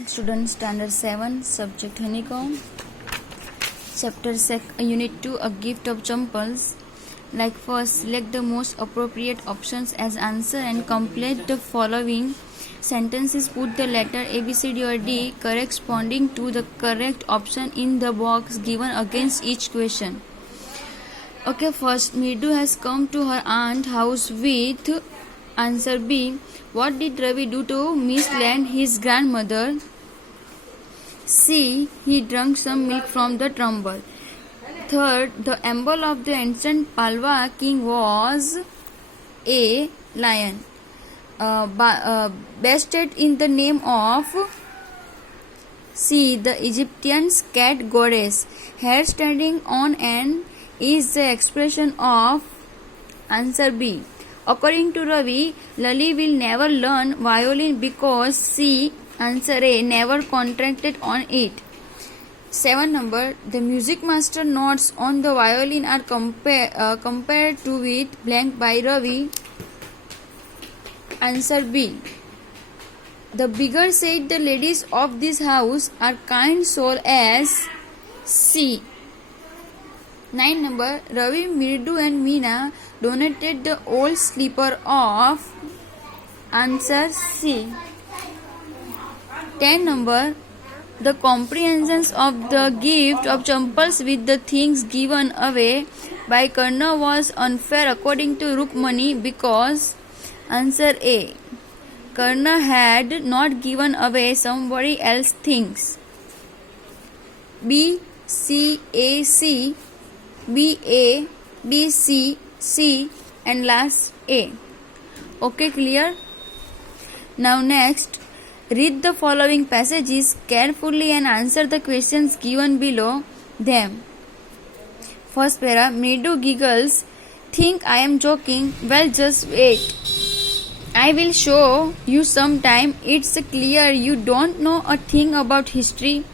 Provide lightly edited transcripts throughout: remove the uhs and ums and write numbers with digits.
Student Standard 7 Subject Honeycomb Chapter Unit 2 A Gift of Champals. Like first, select the most appropriate options as answer and complete the following sentences. Put the letter A, B, C, D or D corresponding to the correct option in the box given against each question. Okay, first Mirdu has come to her aunt's house with answer B. What did Ravi do to mislead his grandmother? C. He drank some milk from the tumbler. Third, the emblem of the ancient Palwa king was A. Lion, based in the name of C. The Egyptian's cat goddess. Hair standing on end is the expression of answer B. According to Ravi, Lali will never learn violin because C. Answer A. Never contracted on it. 7 number. The music master notes on the violin are compared to it blank by Ravi. Answer B. The beggar said the ladies of this house are kind soul as C. 9 number. Ravi, Mirdu and Meena donated the old slipper of answer C. 10 number. The comprehensions of the gift of champals with the things given away by Karna was unfair according to Rukmani because answer A. Karna had not given away somebody else's things. B, C, A, C, B, A, B, C, C and last A. Okay, clear? Now next, read the following passages carefully and answer the questions given below them. First para, Mirdu giggles, think I am joking, well just wait. I will show you sometime. It's clear you don't know a thing about history.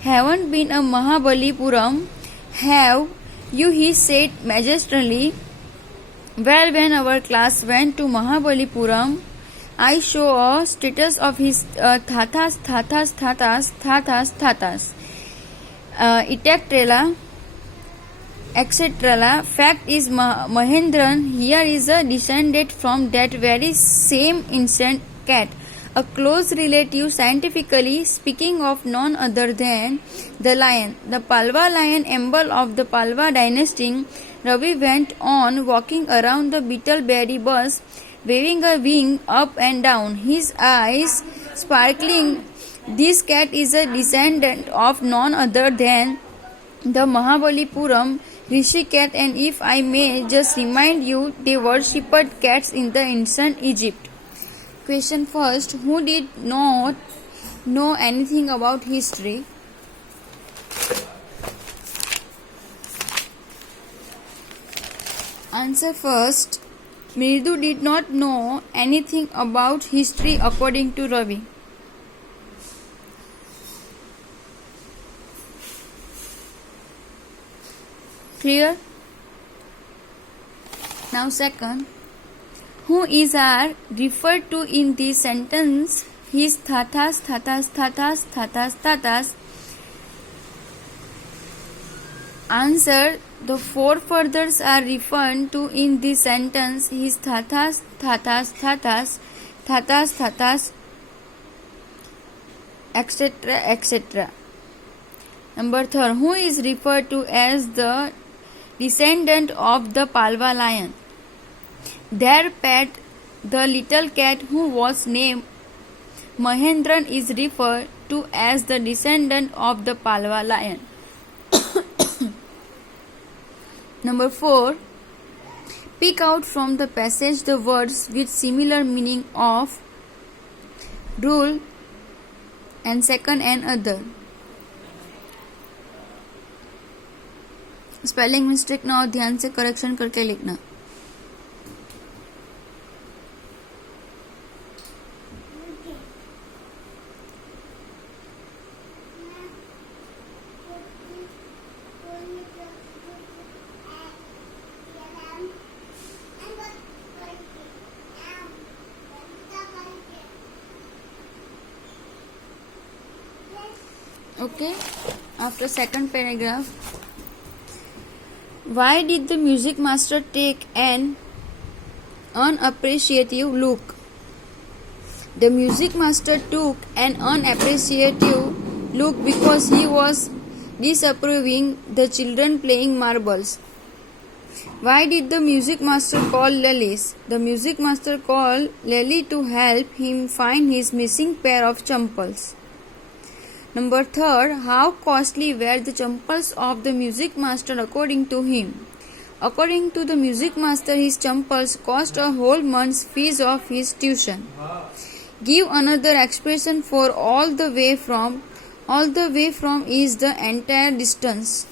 Haven't been a Mahabalipuram, have you? He said majestically. Well, when our class went to Mahabalipuram, I show a status of his thatas, Itactrela, etc. Fact is, Mahendran here is a descendant from that very same ancient cat, a close relative scientifically speaking of none other than the lion, the Palwa lion emblem of the Palwa dynasty. Ravi went on walking around the beetle-berry bus, waving a wing up and down, his eyes sparkling. This cat is a descendant of none other than the Mahabalipuram Rishi cat, and if I may just remind you, they worshipped cats in the ancient Egypt. Question first, who did not know anything about history? Answer first, Mirdu did not know anything about history according to Ravi. Clear? Now second, who is are referred to in this sentence? His thatas. Answer, the forefathers are referred to in this sentence. His thatas, etc. Number 3, who is referred to as the descendant of the Palwa lion? Their pet, the little cat who was named Mahendran, is referred to as the descendant of the Palwa lion. Number 4, pick out from the passage the words with similar meaning of rule and second and other. Spelling mistake ना हो, ध्यान से correction करके लिखना. Okay, after second paragraph, why did the music master take an unappreciative look? The music master took an unappreciative look because he was disapproving the children playing marbles. Why did the music master call Lalis? The music master called Lali to help him find his missing pair of champals. Number third, how costly were the champals of the music master according to him? According to the music master, his champals cost a whole month's fees of his tuition. Give another expression for all the way from. All the way from is the entire distance.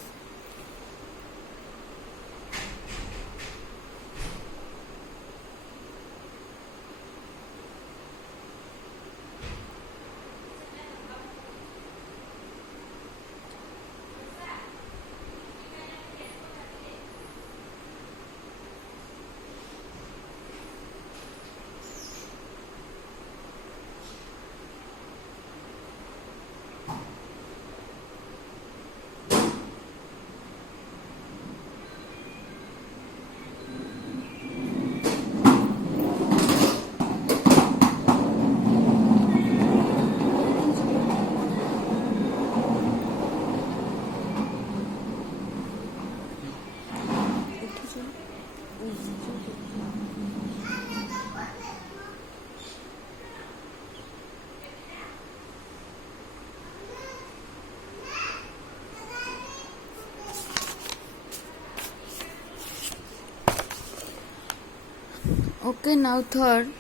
Okay, now third,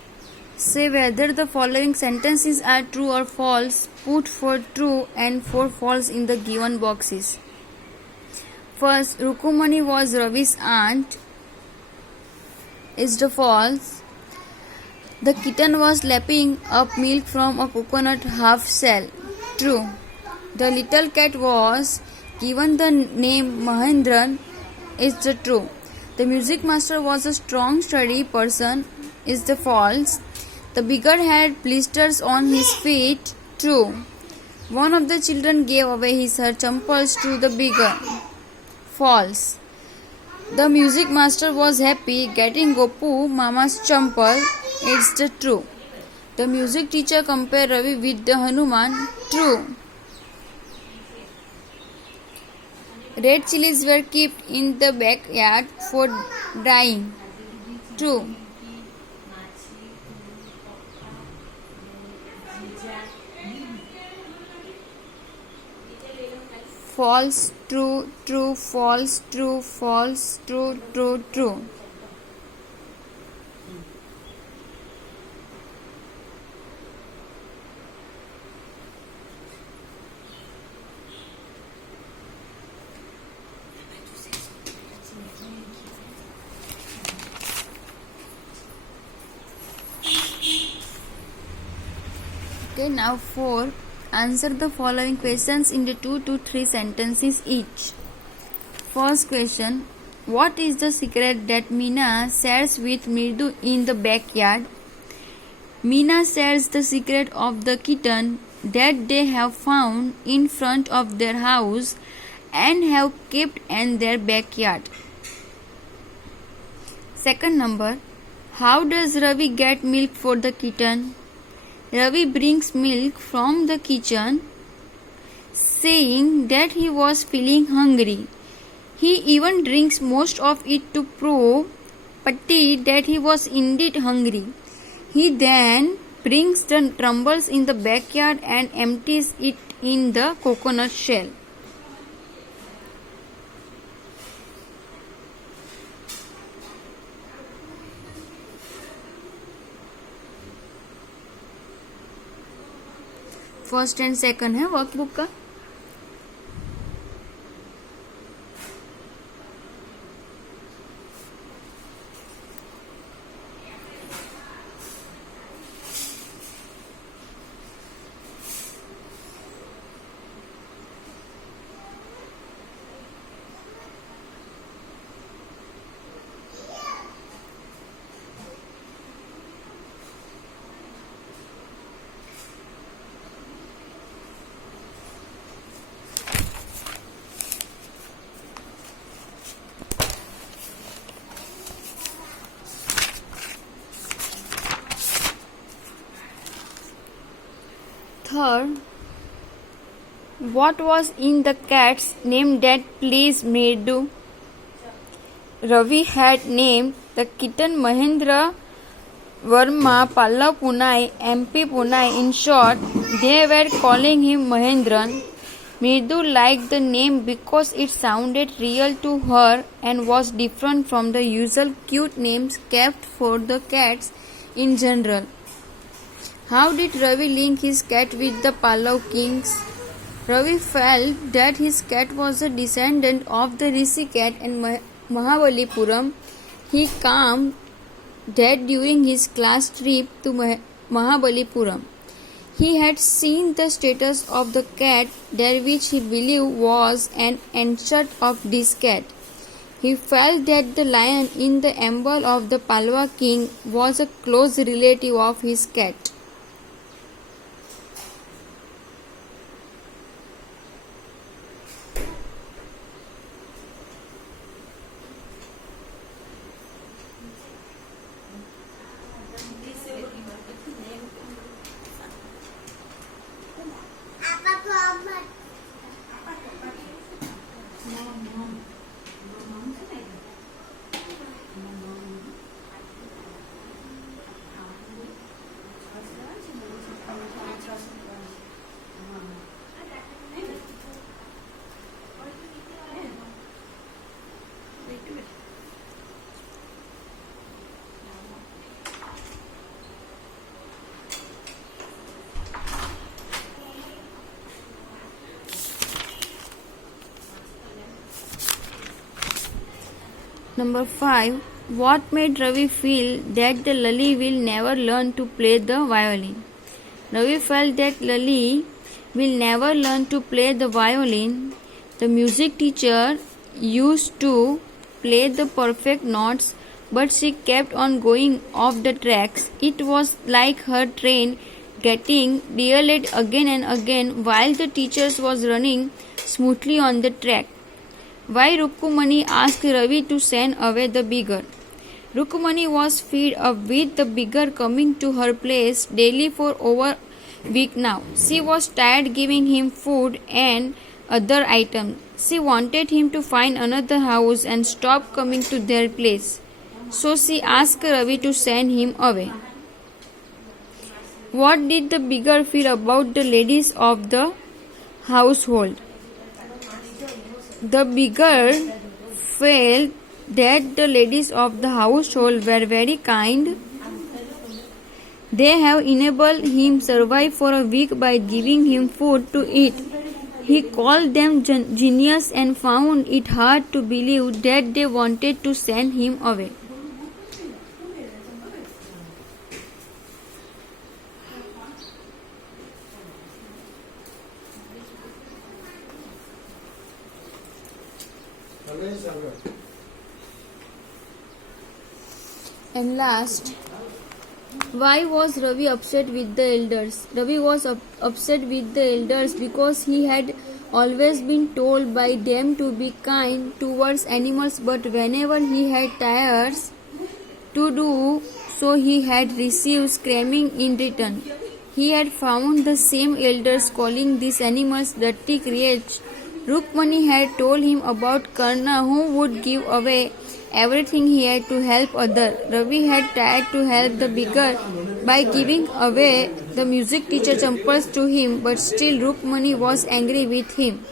say whether the following sentences are true or false. Put 4 true and 4 false in the given boxes. First, Rukumani was Ravi's aunt. Is the false. The kitten was lapping up milk from a coconut half shell. True. The little cat was given the name Mahendran. Is the true. The music master was a strong, sturdy person. Is the false. The beggar had blisters on his feet. True. One of the children gave away her champals to the beggar. False. The music master was happy getting Gopu Mama's champal. It's the true. The music teacher compared Ravi with the Hanuman. True. Red chilies were kept in the backyard for drying. True. False, true, true, false, true, false, true, true, true. Okay, now 4. Answer the following questions in the 2 to 3 sentences each. First question. What is the secret that Meena shares with Mirdu in the backyard? Meena shares the secret of the kitten that they have found in front of their house and have kept in their backyard. Second number. How does Ravi get milk for the kitten? Ravi brings milk from the kitchen, saying that he was feeling hungry. He even drinks most of it to prove Patti that he was indeed hungry. He then brings the trumbles in the backyard and empties it in the coconut shell. First and second है workbook का. her what was in the cat's name that pleased Mridu. Ravi had named the kitten Mahendra Verma Pallav Punai, MP Punai. In short, they were calling him Mahendran. Mridu liked the name because it sounded real to her and was different from the usual cute names kept for the cats in general. How did Ravi link his cat with the Pallav kings? Ravi felt that his cat was a descendant of the Rishi cat and Mahabalipuram. He claimed that during his class trip to Mahabalipuram, he had seen the status of the cat there, which he believed was an ancestor of this cat. He felt that the lion in the emblem of the Pallava king was a close relative of his cat. Number 5. What made Ravi feel that the Lali will never learn to play the violin? Ravi felt that Lali will never learn to play the violin. The music teacher used to play the perfect notes, but she kept on going off the tracks. It was like her train getting derailed again and again while the teacher was running smoothly on the track. Why Rukmani asked Ravi to send away the beggar? Rukmani was fed up with the beggar coming to her place daily for over a week now. She was tired giving him food and other items. She wanted him to find another house and stop coming to their place. So she asked Ravi to send him away. What did the beggar feel about the ladies of the household? The beggar felt that the ladies of the household were very kind. They have enabled him survive for a week by giving him food to eat. He called them genius and found it hard to believe that they wanted to send him away. And last, why was Ravi upset with the elders? Ravi was upset with the elders because he had always been told by them to be kind towards animals, but whenever he had tires to do so, he had received screaming in return. He had found the same elders calling these animals dirty creatures. Rukmani had told him about Karna, who would give away everything he had to help others. Ravi had tried to help the beggar by giving away the music teacher champals to him, but still Rukmani was angry with him.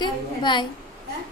Okay, bye.